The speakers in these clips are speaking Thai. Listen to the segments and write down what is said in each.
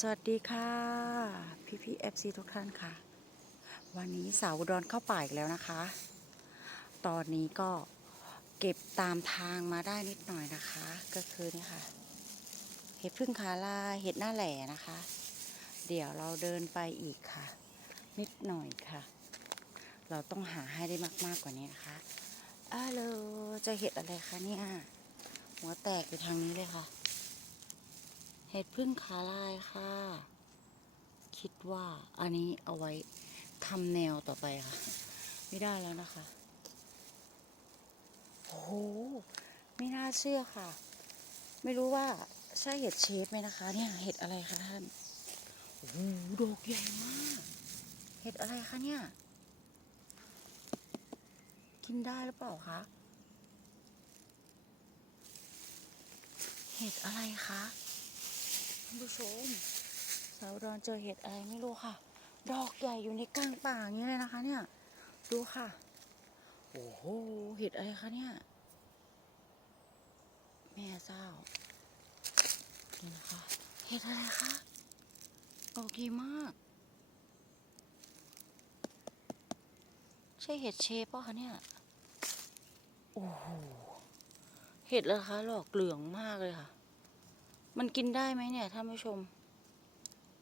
สวัสดีค่ะพี่พี่เอฟซีทุกท่านค่ะ วันนี้สาวอุดรเข้าป่าอีกแล้วนะคะ ตอนนี้ก็เก็บตามทางมาได้นิดหน่อยนะคะ ก็คือนี่ค่ะ เห็ดพึ่งขาลาเห็ดหน้าแหล่นะคะ เดี๋ยวเราเดินไปอีกค่ะ นิดหน่อยค่ะ เราต้องหาให้ได้มากๆกว่านี้นะคะอ้าโลจะเห็ดอะไรคะเนี่ยหัวแตกอยู่ทางนี้เลยค่ะ เห็ดพึ่งขาลายค่ะ คิดว่าอันนี้เอาไว้ทำแนวต่อไปค่ะ ไม่ได้แล้วนะคะโอ้โหไม่น่าเชื่อค่ะ ไม่รู้ว่าใช่เห็ดเชฟไหมนะคะ เนี่ยเห็ดอะไรคะท่านโอ้โหดอกใหญ่มากเห็ดอะไรคะเนี่ย กินได้หรือเปล่าคะเห็ดอะไรคะ ท่านผู้ชมสาวดอนเจอเห็ดอะไรไม่รู้ค่ะ ดอกใหญ่อยู่ในกลางป่าอย่างนี้เลยนะคะ เนี่ย ดูค่ะ โอ้โห เห็ดอะไรคะเนี่ย แม่เจ้า นี่นะคะ เห็ดอะไรคะดอกใหญ่มาก ใช่เห็ดเชฟป่ะคะเนี่ย โอ้โห เห็ดเลยคะดอกเหลืองมากเลยค่ะ มันกินได้ไหมเนี่ยท่านผู้ชม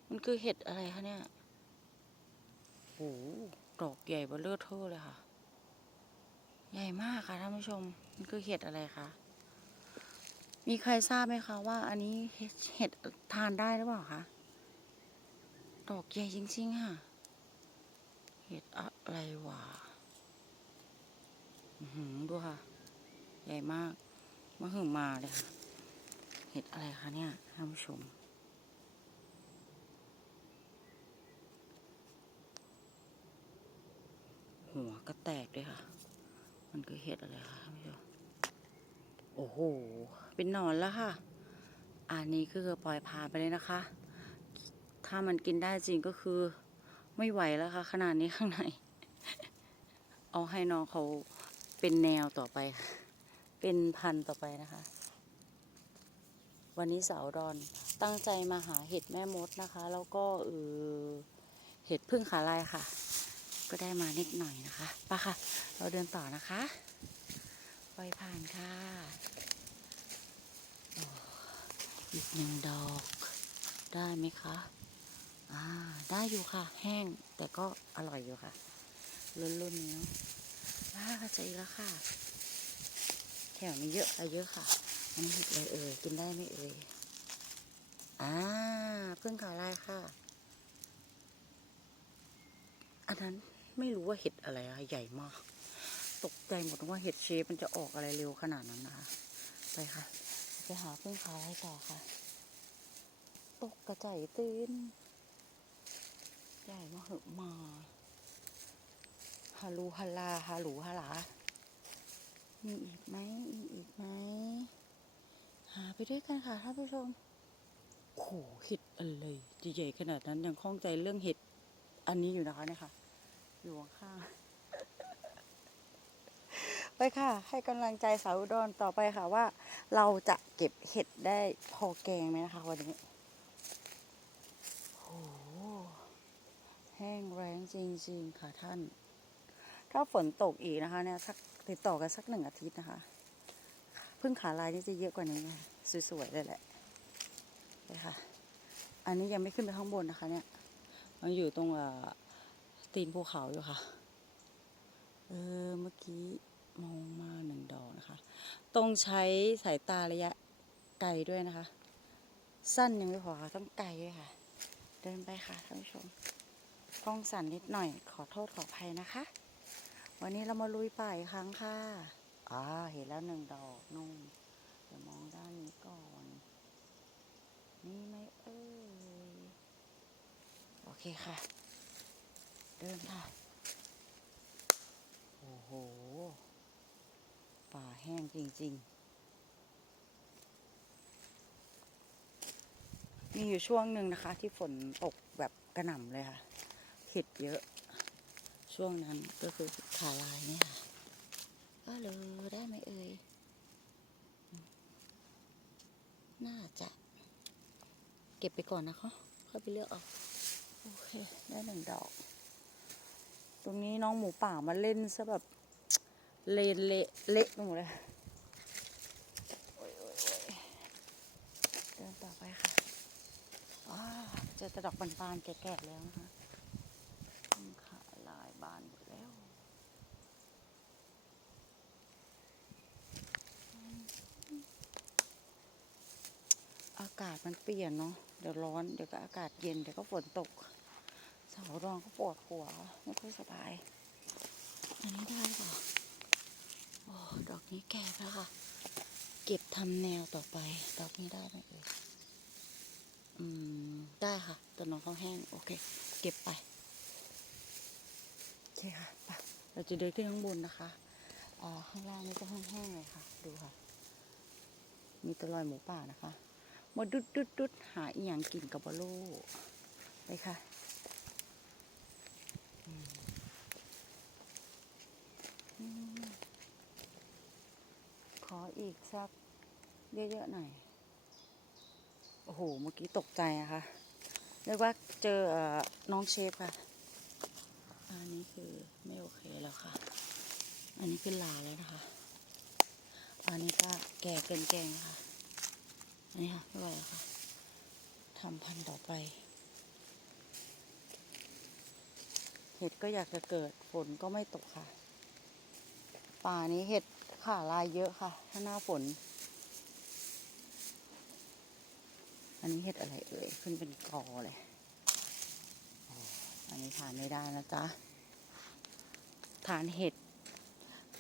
มันคือเห็ดอะไรคะเนี่ยโอ้โหดอกใหญ่เบอเลือเทอเลยค่ะ ใหญ่มากค่ะท่านผู้ชม มันคือเห็ดอะไรคะ มีใครทราบไหมคะว่า อันนี้เห็ดทานได้หรือเปล่าคะ ดอกใหญ่จริงๆค่ะ เห็ดอะไรวะหือดูค่ะ ใหญ่มากมาหึงมาเลยค่ะ เห็ดอะไรคะเนี่ยท่านผู้ชมหัวก็แตกด้วยค่ะ มันคือเห็ดอะไรคะท่านผู้ชมโอ้โห เป็นหนอนแล้วค่ะ อันนี้คือปล่อยผ่านไปเลยนะคะ ถ้ามันกินได้จริงก็คือ ไม่ไหวแล้วค่ะ ขนาดนี้ข้างใน เอาให้น้องเขาเป็นแนวต่อไป เป็นพันต่อไปนะคะ วันนี้สาวดอนตั้งใจมาหาเห็ดแม่มดนะคะ แล้วก็เออเห็ดพึ่งขาลายค่ะ ก็ได้มานิดหน่อยนะคะไปะค่ะ เราเดินต่อนะคะไปผ่านค่ะอีกหนึ่งดอก ได้ไหมคะอ่าได้อยู่ค่ะ แห้งแต่ก็อร่อยอยู่ค่ะรุ่นๆนี้เนาะว้าเจออีกแล้วค่ะ แถวนี้เยอะอะเยอะค่ะ อันนี้เห็ดอะไรเอ่ยกินได้ไหมเอ่ยอ่าพึ่งขาลายค่ะ อันนั้นไม่รู้ว่าเห็ดอะไรอะใหญ่มาก ตกใจหมดว่าเห็ดเชฟมันจะออกอะไรเร็วขนาดนั้นนะคะไปค่ะ ไปหาพึ่งขาลายต่อค่ะ ตกกระจายตื่นใหญ่มาเหอะมาฮาลูฮาลาฮาลูฮาลามีอีกไหมมีอีกไหม หาไปด้วยกันค่ะท่านผู้ชมโอ้โหเห็ดอะไรจะใหญ่ขนาดนั้นยังคล่องใจเรื่องเห็ดอันนี้อยู่นะคะเนี่ยค่ะ อยู่ข้างๆไปค่ะ ให้กำลังใจสาวอุดรต่อไปค่ะว่า เราจะเก็บเห็ดได้พอแกงไหมนะคะวันนี้โอ้โหแห้งแรงจริง ๆ ค่ะท่าน ถ้าฝนตกอีกนะคะเนี่ยสักติดต่อกันสักหนึ่งอาทิตย์นะคะ พึ่งขาลายนี่จะเยอะกว่านี้สวยๆเลยแหละไปค่ะ อันนี้ยังไม่ขึ้นไปข้างบนนะคะ เนี่ย มันอยู่ตรงตีนภูเขาอยู่ค่ะ เออเมื่อกี้มองมาหนึ่งดอกนะคะต้องใช้สายตาระยะไกลด้วยนะคะ สั้นยังไม่พอค่ะต้องไกลด้วยค่ะ เดินไปค่ะท่านผู้ชมกล้องสั่นนิดหน่อยขอโทษขออภัยนะคะ วันนี้เรามาลุยป่าอีกครั้งค่ะ อ่าเห็นแล้วหนึ่งดอกนู่นเดี๋ยวมองด้านนี้ก่อน นี่ไหมเอ้ย โอเคค่ะ เดินค่ะ โอ้โห ป่าแห้งจริง ๆ มีอยู่ช่วงหนึ่งนะคะ ที่ฝนตกแบบกระหน่ำเลยค่ะ เห็ดเยอะ ช่วงนั้นก็คือขาลายเนี่ยค่ะ เออเลยได้ไหมเอ่ย น่าจะเก็บไปก่อนนะคะค่อยไปเลือกเอาโอเค ได้หนึ่งดอก ตรงนี้น้องหมูป่ามาเล่นซะแบบเลนเละเละหมดเลยเดินต่อไปค่ะเจอแต่ดอกบานๆแก่ๆแล้วนะคะต้นขาลายบานหมดแล้ว อากาศมันเปลี่ยนเนาะเดี๋ยวร้อนเดี๋ยวก็อากาศเย็นเดี๋ยวก็ฝนตก เสาดองก็ปวดหัวไม่ค่อยสบาย อันนี้ได้หรือเปล่าโอ้ดอกนี้แก่แล้วค่ะ เก็บทำแนวต่อไป ดอกนี้ได้ไหมเอ่ยอืมได้ค่ะแต่น้องเขาแห้งโอเค เก็บไปโอเคค่ะไปเราจะเดินขึ้นข้างบนนะคะอ่าข้างล่างนี่จะแห้งๆเลยค่ะ ดูค่ะ มีแตะลอยหมูป่านะคะ มาดุดดุดดุดหาอีหยังกินกับบอลูไปค่ะขออีกสักเยอะๆหน่อย โอ้โห เมื่อกี้ตกใจอะค่ะเรียกว่าเจออน้องเชฟค่ะ อันนี้คือไม่โอเคแล้วค่ะ อันนี้คือลาแล้วนะคะ อันนี้ก็แก่เกินแกงค่ะ นนี้ค่ะไม่ไหวแล้วค่ะทำพันธุ์ต่อไป เห็ดก็อยากจะเกิดฝนก็ไม่ตกค่ะ ป่านี้เห็ดขาลายเยอะค่ะ ถ้าหน้าฝน อันนี้เห็ดอะไรเอ่ยขึ้นเป็นกอเลย อันนี้ทานไม่ได้นะจ๊ะทานเห็ด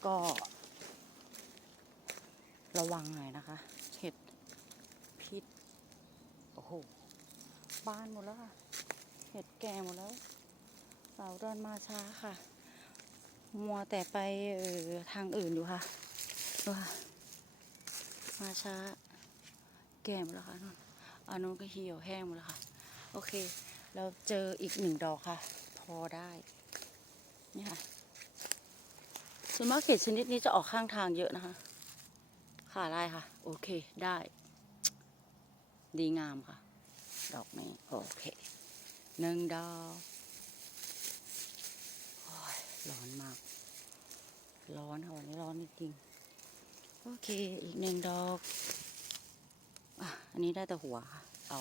ก็ระวังหน่อยนะคะ โอ้โหบ้านหมดแล้วค่ะ เห็ดแก่หมดแล้ว สาวเดินมาช้าค่ะ มัวแต่ไปเออทางอื่นอยู่ค่ะดูค่ะ มาช้า แก่หมดแล้วค่ะนนอันนู้นก็เหี่ยวแห้งหมดแล้วค่ะ โอเค เราเจออีกหนึ่งดอกค่ะ พอได้ นี่ค่ะส่วนมากเห็ดชนิดนี้จะออกข้างทางเยอะนะคะค่ะได้ค่ะ โอเคได้ ดีงามค่ะ ดอกนี้โอเคหนึ่งดอกร้อนมาก ร้อนค่ะวันนี้ร้อนจริงๆโอเค อีกหนึ่งดอกอะอันนี้ได้แต่หัวค่ะ เอา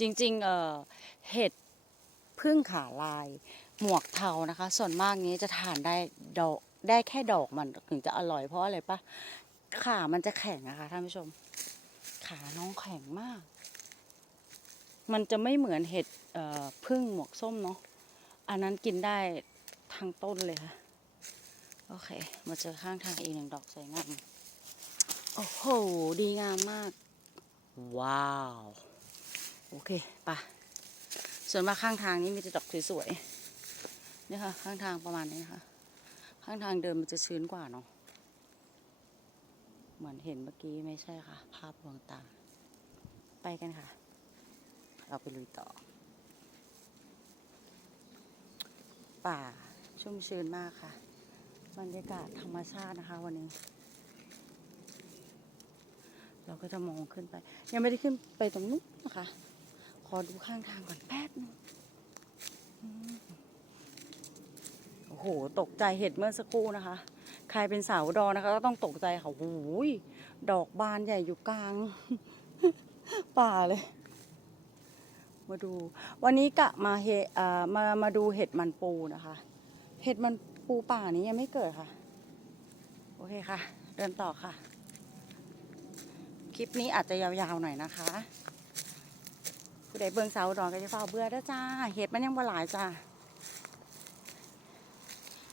จริงๆเออเห็ดพึ่งขาลาย หมวกเทานะคะ ส่วนมากนี้จะทานได้ดอกได้แค่ดอกมันถึงจะอร่อยเพราะอะไรปะ ขามันจะแข็งอะค่ะท่านผู้ชม ขาน้องแข็งมาก มันจะไม่เหมือนเห็ดพึ่งหมวกส้มเนาะอันนั้นกินได้ทั้งต้นเลยค่ะ โอเค มาเจอข้างทางอีกหนึ่งดอกสวยงาม โอ้โห ดีงามมาก ว้าว โอเคปะส่วนมากข้างทางนี้มีแต่ดอกสวยๆนี่ค่ะ ข้างทางประมาณนี้นะคะ ข้างทางเดินมันจะชื้นกว่าเนาะ เหมือนเห็นเมื่อกี้ไม่ใช่ค่ะ ภาพลวงตา ไปกันค่ะ เราไปลุยต่อ ป่าชุ่มชื้นมากค่ะ บรรยากาศธรรมชาตินะคะวันนี้ เราก็จะมองขึ้นไป ยังไม่ได้ขึ้นไปตรงนู้นนะคะ ขอดูข้างทางก่อนแป๊บนึงโอ้โห ตกใจเห็ดเมื่อสักครู่นะคะ ใครเป็นสาวดอนะคะ ก็ต้องตกใจค่ะโอ้ยดอกบานใหญ่อยู่กลาง ป่าเลย มาดู วันนี้กะมาเฮมามาดูเห็ดมันปูนะคะ เห็ดมันปูป่านี้ยังไม่เกิดค่ะ โอเคค่ะ เดินต่อค่ะ คลิปนี้อาจจะยาวๆหน่อยนะคะผู้ใดเบิ่งสาวดอนก็จะเฝ้าเบื่อเด้จ้า เห็ดมันยังบ่หลายจ้า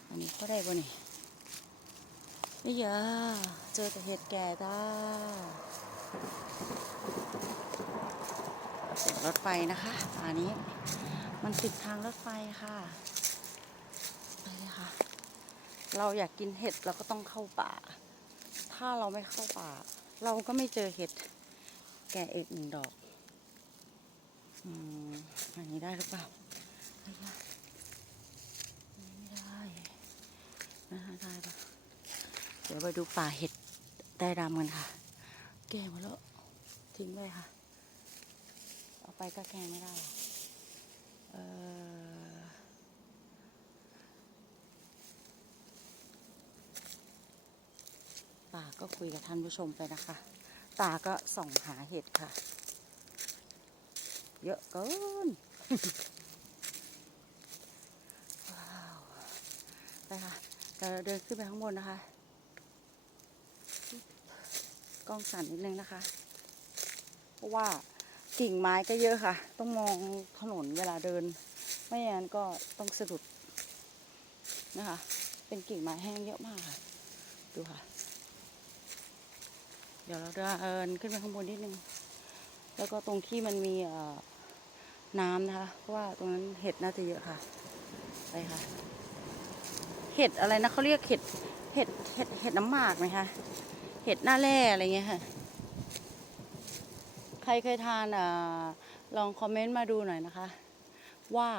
อันนี้เขาได้บ่นี่ ไม่เยอะเจอแต่เห็ดแก่จ้าเสียงรถไฟนะคะอันนี้มันติดทางรถไฟค่ะไปเลยค่ะ เราอยากกินเห็ดเราก็ต้องเข้าป่า ถ้าเราไม่เข้าป่า เราก็ไม่เจอเห็ด แก่เอ็ดหนึ่งดอกอืมอันนี้ได้หรือเปล่าไม่ได้ไม่ได้นะคะได้ปะ เดี๋ยวไปดูป่าเห็ดใต้ดำกันค่ะ แก่หมดแล้วทิ้งไว้ค่ะ เอาไปก็แกงไม่ได้หรอออตาก็คุยกับท่านผู้ชมไปนะคะ ตาก็ส่องหาเห็ดค่ะ เยอะเกินว้าวไปค่ะเดินขึ้นไปข้างบนนะคะ กล้องสั่นนิดนึงนะคะ เพราะว่ากิ่งไม้ก็เยอะค่ะ ต้องมองถนนเวลาเดิน ไม่อย่างนั้นก็ต้องสะดุดนะคะ เป็นกิ่งไม้แห้งเยอะมากค่ะ ดูค่ะ เดี๋ยวเราเดินขึ้นไปข้างบนนิดนึง แล้วก็ตรงที่มันมีน้ำนะคะ เพราะว่าตรงนั้นเห็ดน่าจะเยอะค่ะ ไปค่ะ เห็ดอะไรนะเขาเรียกเห็ด เห็ด เห็ด เห็ดน้ำหมากไหมคะ เห็ดหน้าแร่อะไรเงี้ยค่ะ ใครเคยทานอ่าลองคอมเมนต์มาดูหน่อยนะคะ ว่า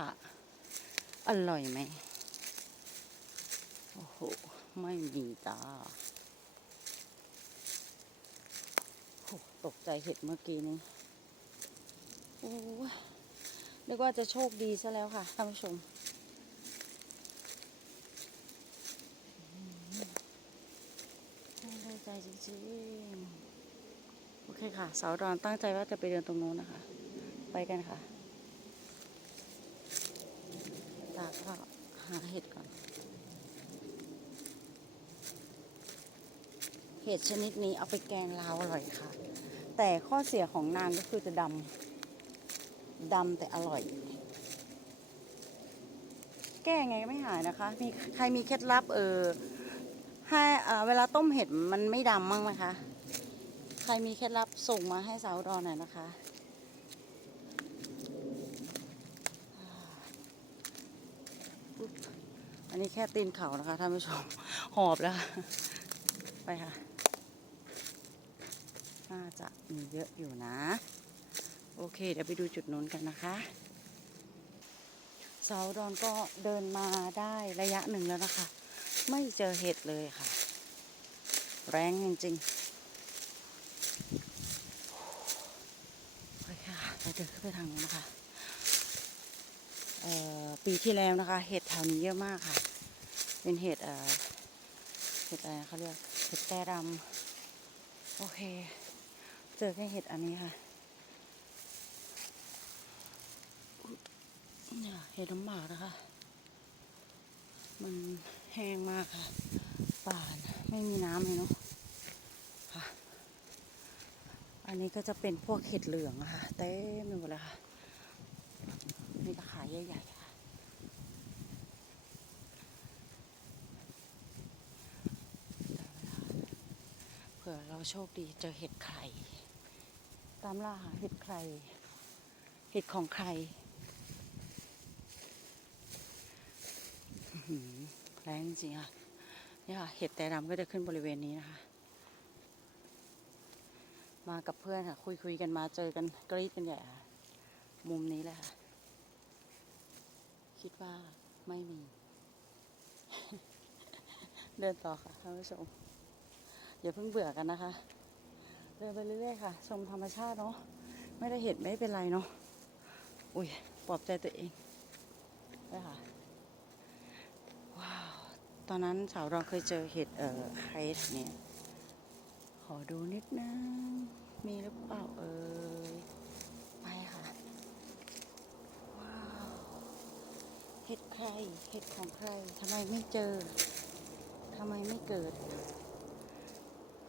อร่อยไหมโอ้โห ไม่มีจ้าโอ้ตกใจเห็ดเมื่อกี้นี้โอ้นึกว่าจะโชคดีซะแล้วค่ะท่านผู้ชม ไม่ได้ ใจจริงๆ โอเคค่ะสาวดอนตั้งใจว่าจะไปเดินตรงโน้นนะคะ ไปกันค่ะ ตาก็หาเห็ดก่อน เห็ดชนิดนี้เอาไปแกงลาวอร่อยค่ะ แต่ข้อเสียของนางก็คือจะดำ ดำแต่อร่อยแก้ไงก็ไม่หายนะคะ มีใครมีเคล็ดลับเออ ให้เวลาต้มเห็ดมันไม่ดำมั้งไหมคะ ใครมีเคล็ดลับส่งมาให้สาวดอนหน่อยนะคะ อันนี้แค่ตีนเขานะคะท่านผู้ชม หอบแล้วค่ะไปค่ะ น่าจะมีเยอะอยู่นะ โอเค เดี๋ยวไปดูจุดนู้นกันนะคะสาวดอนก็เดินมาได้ระยะหนึ่งแล้วนะคะ ไม่เจอเห็ดเลยค่ะ แรงจริงๆโอเคค่ะเราเดินขึ้นไปทางนู้นนะคะปีที่แล้วนะคะ เห็ดแถวนี้เยอะมากค่ะ เป็นเห็ดเห็ดอะไรเขาเรียกเห็ดแต่ดำโอเค เจอแค่เห็ดอันนี้ค่ะเนี่ยเห็ดน้ำหมากนะคะ มันแห้งมากค่ะป่านไม่มีน้ำเลยเนาะค่ะ อันนี้ก็จะเป็นพวกเห็ดเหลืองค่ะ เต็มไปหมดเลยค่ะ มีตะขายใหญ่ๆค่ะ เผื่อเราโชคดีเจอเห็ดไข่ ตามล่าหาเห็ดไข่ เห็ดของใครอื้อหือ แรงจริงค่ะนี่ค่ะเห็ดแต่ดำก็จะขึ้นบริเวณนี้นะคะ มากับเพื่อนค่ะ คุยคุยกันมาเจอกันกรี๊ดกันใหญ่ค่ะ มุมนี้แหละค่ะ คิดว่าไม่มี เดินต่อค่ะท่านผู้ชม อย่าเพิ่งเบื่อกันนะคะ เดินไปเรื่อยๆค่ะ ชมธรรมชาติเนาะไม่ได้เห็นไม่เป็นไรเนาะอุ้ยปลอบใจตัวเองไปค่ะ ตอนนั้นสาวเราเคยเจอเห็ดเอ่อไครสเนี่ย ขอดูนิดนึงมีหรือเปล่าเอ่ยไปค่ะ ว้าวเห็ดใครเห็ดของใครทำไมไม่เจอทำไมไม่เกิด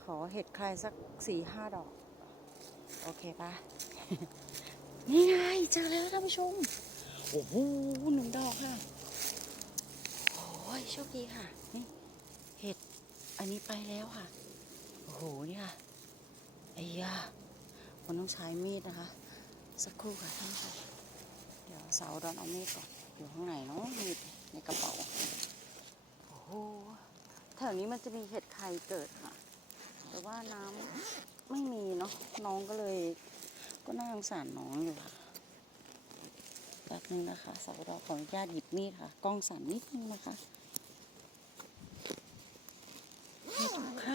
ขอเห็ดใครสักสี่ห้าดอก โอเคปะนี่ไงเจอแล้วท่านผู้ชม โอ้โหหนึ่งดอกค่ะ ชคดีค่ะนี่เห็ดอันนี้ไปแล้วค่ะ โอ้โหนี่ค่ะไอ้ยามันต้องใช้มีดนะคะ สักครู่ค่ะท่านผู้ชมเดี๋ยวสาวดอนเอามีดก่อนอยู่ข้างในเนาะมีดในกระเป๋าโอ้โหแถวนี้มันจะมีเห็ดไข่เกิดค่ะ แต่ว่าน้ำไม่มีเนาะน้องก็เลยก็น่าสงสารน้องอยู่ค่ะแป๊บนึงนะคะสาวดอกขออนุญาตหยิบมีดค่ะ กล้องสั่นนิดนึงนะคะ เห็ดใคร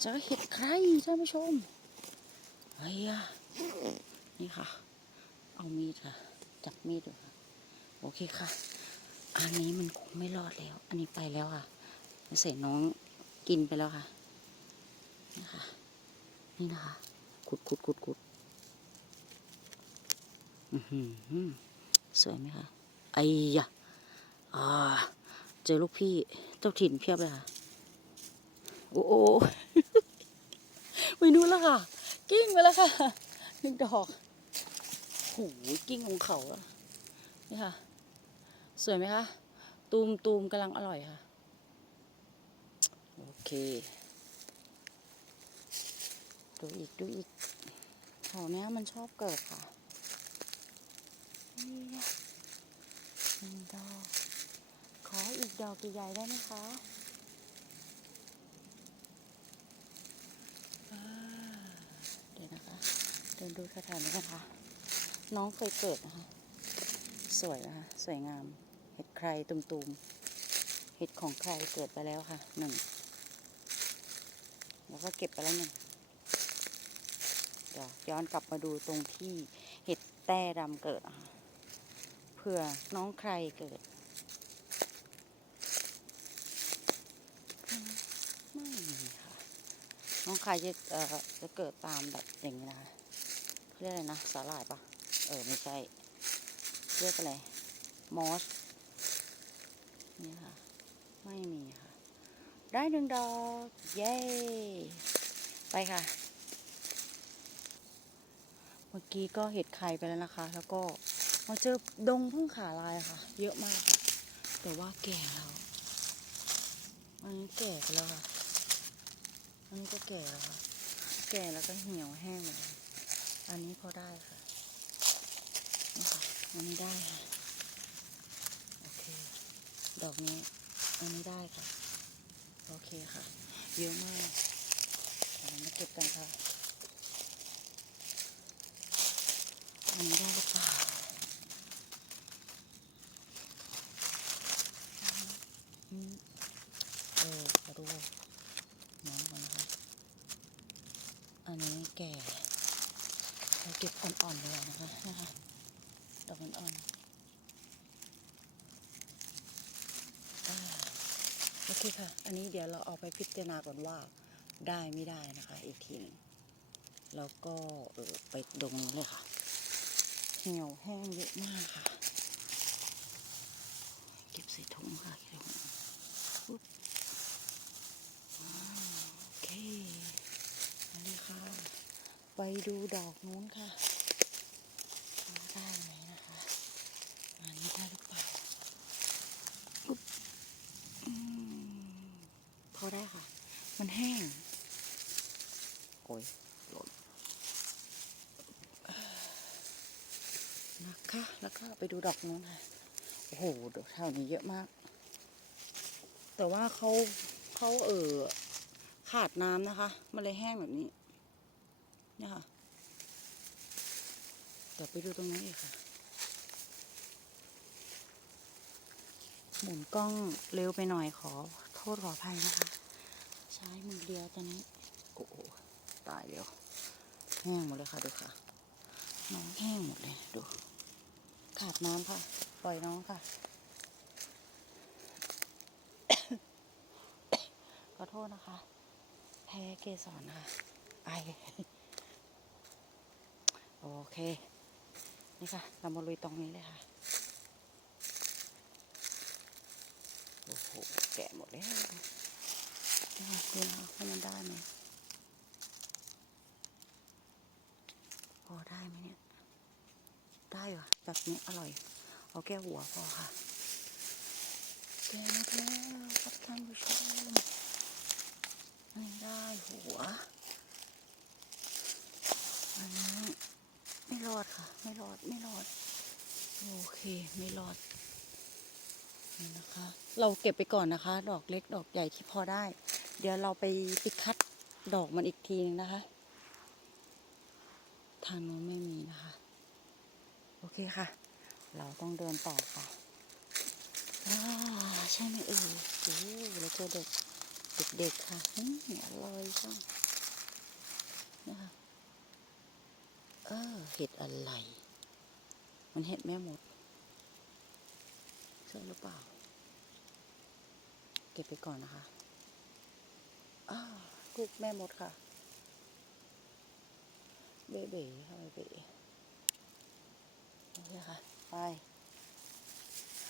เจอเห็ดใครท่านผู้ชมเฮ้ยนี่ค่ะ เอามีดค่ะ จับมีดดูค่ะ โอเคค่ะ อันนี้มันคงไม่รอดแล้ว อันนี้ไปแล้วค่ะเสร็จน้องกินไปแล้วค่ะนี่ค่ะ นี่นะคะ ขุดขุดขุดขุดอือสวยไหมคะไอ้ยะอ่าเจอลูกพี่เจ้าถิ่นเพียบเลยค่ะ โอ้โหไม่นู้นแล้วค่ะ กิ้งไปแล้วค่ะหนึ่งดอกโอ้โหกิ้งของเขาอะนี่ค่ะ สวยไหมคะ ตูมตูมกำลังอร่อยค่ะ โอเค ดูอีกดูอีกแถวเนี้ยมันชอบเกิดค่ะนี่หนึ่งดอก ขออีกดอกใหญ่ๆได้ไหมคะอ่าเดี๋ยวนะคะ เดินดูแถวๆนี้กันค่ะน้องเคยเกิดนะคะ สวยนะคะ สวยงาม เห็ดใครตุ่มๆ เห็ดของใครเกิดไปแล้วค่ะหนึ่ง แล้วก็เก็บไปแล้วหนึ่งเดี๋ยวย้อนกลับมาดูตรงที่เห็ดแต้ดำเกิดนะคะเผื่อน้องใครเกิดไม่มีค่ะ น้องใครจะเอ่อจะเกิดตามแบบอย่างนี้นะคะ รียกอะไรนะสาหร่ายปะเออ ไม่ใช่ เรียกอะไร มอส นี่ค่ะ ไม่มีค่ะ ได้หนึ่งดอก เย้ ไปค่ะ เมื่อกี้ก็เห็ดไข่ไปแล้วนะคะ แล้วก็มาเจอดงพึ่งขาลายค่ะ เยอะมากค่ะ แต่ว่าแก่แล้วอันนี้แก่ไปแล้วค่ะ อันนี้ก็แก่แล้วค่ะ แก่แล้วก็เหี่ยวแห้งเลย อันนี้พอได้ค่ะนี่ค่ะอันนี้ได้ค่ะโอเค ดอกนี้ อันนี้ได้ค่ะ โอเคค่ะ เยอะมากเรามาเก็บกันค่ะ อันนี้ได้หรือเปล่าอืมเออขอดูน้ำก่อนนะคะอันนี้แก่ เราเก็บอ่อนๆเลยนะคะนะคะดอกอ่อนๆโอเคค่ะ อันนี้เดี๋ยวเราเอาไปพิจารณาก่อนว่าได้ไม่ได้นะคะ อีกทีหนึงแล้วก็เออไปดงนี้เลยค่ะเหี่ยวแห้งเยอะมากค่ะ เก็บใส่ถุงค่ะเก็บใส่ถุงปุ๊บอ่าโอเคมาเลยค่ะ ไป ดูดอกนู้นค่ะว่าได้ไหมนะคะอันนี้ได้หรือเปล่าปุ๊บอืมพอได้ค่ะ มันแห้ง โอ้ยหล่นนะคะ แล้วก็ไปดูดอกนู้นค่ะ โอ้โหดอกเท่านี้เยอะมาก แต่ว่าเขาเขาเออขาดน้ำนะคะ มันเลยแห้งแบบนี้เนี่ค่ะเดี๋ยวไปดูตรงนี้อีกค่ะ หมุนกล้องเร็วไปหน่อยขอโทษขออภัยนะคะ ใช้มือเดียวตอนนี้ โอ้โหตายแล้วแห้งหมดเลยค่ะดูค่ะ น้องแห้งหมดเลยดู ขาดน้ำค่ะ ปล่อยน้องค่ะ ขอโทษนะคะ แพ้เกสรค่ะ ไอ โอเค นี่ค่ะ เรามาลุยตรงนี้เลยค่ะ โอ้โห แกะหมดแล้วนี่ค่ะดูนะคะว่ามันได้ไหมพอได้ไหมเนี่ย ได้เหรอแบบนี้อร่อย เอาแก้หัวพอค่ะ แกะหมดแล้วครับท่านผู้ชมไม่ได้หัวอันนี้ รอดค่ะ ไม่รอดไม่รอด โอเคไม่รอดนี่นะคะ เราเก็บไปก่อนนะคะ ดอกเล็กดอกใหญ่ที่พอได้ เดี๋ยวเราไปไปคัดดอกมันอีกทีนึงนะคะ ทางโน้นไม่มีนะคะ โอเคค่ะ เราต้องเดินต่อค่ะอ่าใช่ไหมเอ่ยโอ้เราเจอเด็กเด็กๆค่ะอืมอร่อยจังนะคะ เออเห็ดอะไร มันเห็ดแม่มดใช่หรือเปล่า เก็บไปก่อนนะคะอ้าวลูกแม่มดค่ะ เบ๋เบ๋ค่ะเบเบ๋นี่ค่ะ ไป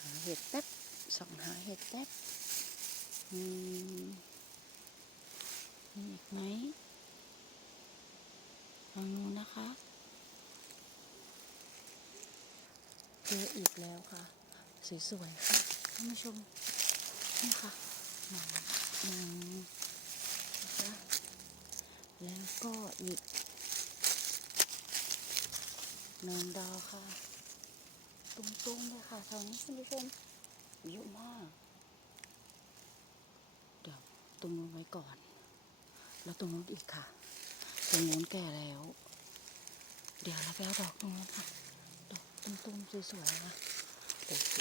หาเห็ดแป๊บส่องหาเห็ดแป๊บอืมมีอีกไหมทางนู้นนะคะ เจออีกแล้วค่ะ สวยๆค่ะท่านผู้ชมนี่ค่ะหนังหนังนะคะแล้วก็อีกแมงดาค่ะ ตรงๆเลยค่ะแถวนี้ท่านผู้ชมเยอะมาก เดี๋ยวตรงนู้นไว้ก่อน แล้วตรงนู้นอีกค่ะ ตรงนู้นแก่แล้ว เดี๋ยวเราไปเอาดอกตรงนู้นค่ะ ตุ้มๆสวยๆนะโอ้โห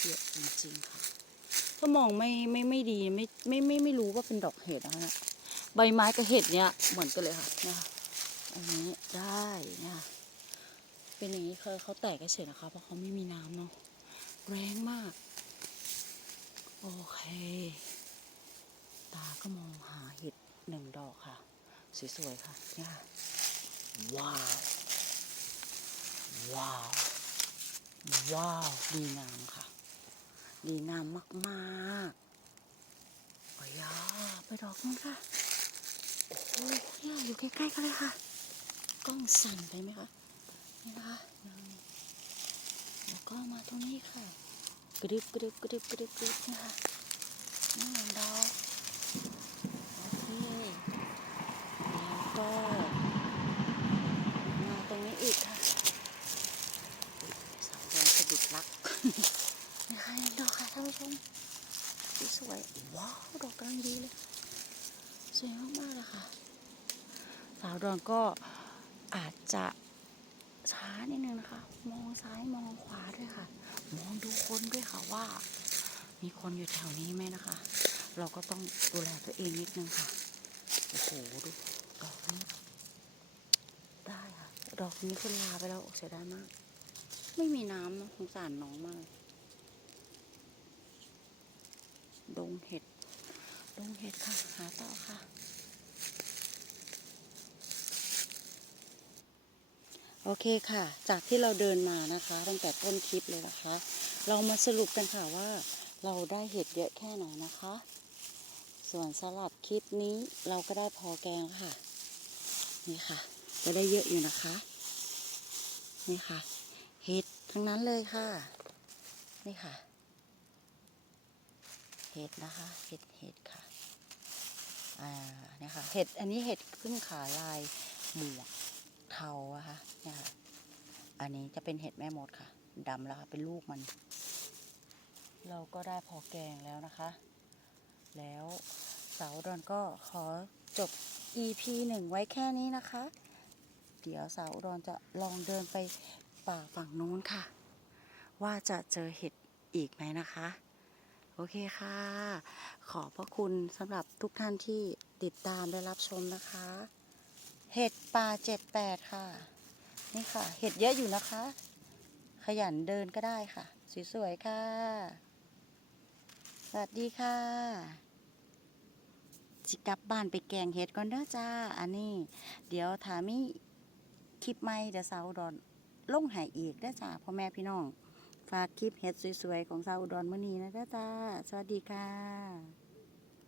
เยอะจริงๆค่ะถ้ามองไม่ไม่ไม่ดีไม่ไม่ไม่ไม่รู้ว่าเป็นดอกเห็ดนะคะเนี่ยใบไม้กับเห็ดเนี่ยเหมือนกันเลยค่ะเนี่ยค่ะอันนี้ได้เนี่ยค่ะเป็นอย่างนี้เคยเขาแตกกระเฉยนะคะเพราะเขาไม่มีน้ำเนาะแรงมาก โอเค ตาก็มองหาเห็ดหนึ่งดอกค่ะ สวยๆค่ะเนี่ยค่ะว้าว ว้าว ว้าว ดีงามค่ะ ดีงามมากๆโอ้ยไปดอกนู้นค่ะ โอ้โหเนี่ยอยู่ใกล้ๆกันเลยค่ะ กล้องสั่นไปไหมคะนี่นะคะนี่แล้วก็มาตรงนี้ค่ะ กระดึบกระดึบกระดึบกระดึบกระดึบนะคะนี่หนึ่งดอกโอเคแล้วก็มาตรงนี้อีกค่ะอุ๊ยสาวแดงกระดิกรัก นะคะหนึ่งดอกค่ะท่านผู้ชมสวยๆว้าว ดอกกำลังดีเลย สวยมากๆเลยค่ะ สาวดอน ก็อาจจะช้านิดนึงนะคะ มองซ้ายมองขวาด้วยค่ะ มองดูคนด้วยค่ะว่า มีคนอยู่แถวนี้ไหมนะคะ เราก็ต้องดูแลตัวเองนิดนึงค่ะ โอ้โหดูดอกนี้ได้ค่ะ ดอกนี้คุณลาไปแล้วเสียดายมาก ไม่มีน้ำนะสงสารน้องมากดงเห็ด ดงเห็ดค่ะ หาต่อค่ะ โอเคค่ะ จากที่เราเดินมานะคะ ตั้งแต่ต้นคลิปเลยนะคะ เรามาสรุปกันค่ะว่า เราได้เห็ดเยอะแค่ไหนนะคะ ส่วนสลับคลิปนี้เราก็ได้พอแกงค่ะ นี่ค่ะ ก็ได้เยอะอยู่นะคะ นี่ค่ะ เห็ดทั้งนั้นเลยค่ะ นี่ค่ะ เห็ดนะคะ เห็ดเห็ดค่ะ อ่า นี่ค่ะ เห็ด อันนี้เห็ดขึ้นขาลายหมวก เทาอะค่ะเนี่ยค่ะ อันนี้จะเป็นเห็ดแม่มดค่ะดำแล้วค่ะเป็นลูกมัน เราก็ได้พอแกงแล้วนะคะ แล้วสาวดอนก็ขอจบ EP หนึ่งไว้แค่นี้นะคะ เดี๋ยวสาวอุดรจะลองเดินไปป่าฝั่งนู้นค่ะ ว่าจะเจอเห็ดอีกไหมนะคะ โอเคค่ะ ขอบพระคุณสำหรับทุกท่านที่ติดตามและรับชมนะคะ เห็ดป่าเจ็ดแปดค่ะ นี่ค่ะ เห็ดเยอะอยู่นะคะ ขยันเดินก็ได้ค่ะ สวยๆค่ะ สวัสดีค่ะจิกลับบ้านไปแกงเห็ดก่อนเด้อจ้า อันนี้ เดี๋ยวถามีคลิปใหม่เดี๋ยวสาวอุดอนลงหายอีกเด้อจ้าพ่อแม่พี่น้อง ฝากคลิปเห็ดสวยๆของสาวอุดรมื้อนี้นะเด้อจ้า สวัสดีค่ะ